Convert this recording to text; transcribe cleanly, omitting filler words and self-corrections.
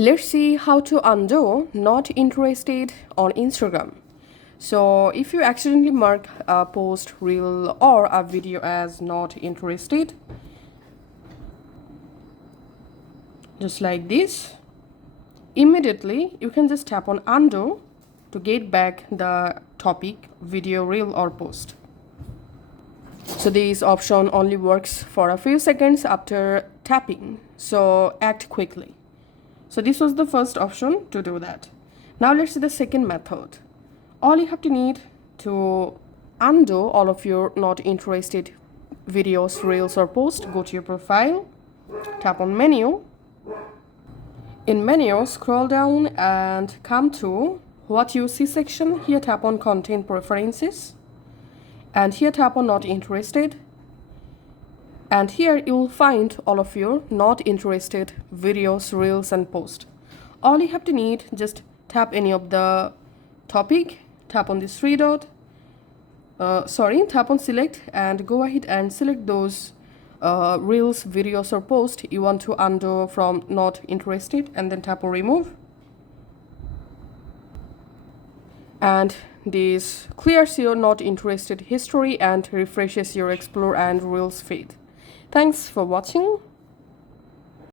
Let's see how to undo not interested on Instagram. So if you accidentally mark a post, reel or a video as not interested, just like this, immediately you can just tap on undo to get back the topic, video, reel or post. So this option only works for a few seconds after tapping, so act quickly. So this was the first option to do that. Now let's see the second method. All you have to need to undo all of your not interested videos, reels or posts, go to your profile, tap on menu. In menu, scroll down and come to what you see section. Here tap on content preferences and here tap on not interested. And here you will find all of your not interested videos, reels and posts. All you have to need, just tap any of the topic, tap on this three dot, tap on select and go ahead and select those reels, videos or posts you want to undo from not interested, and then tap on remove. And this clears your not interested history and refreshes your explore and reels feed. Thanks for watching.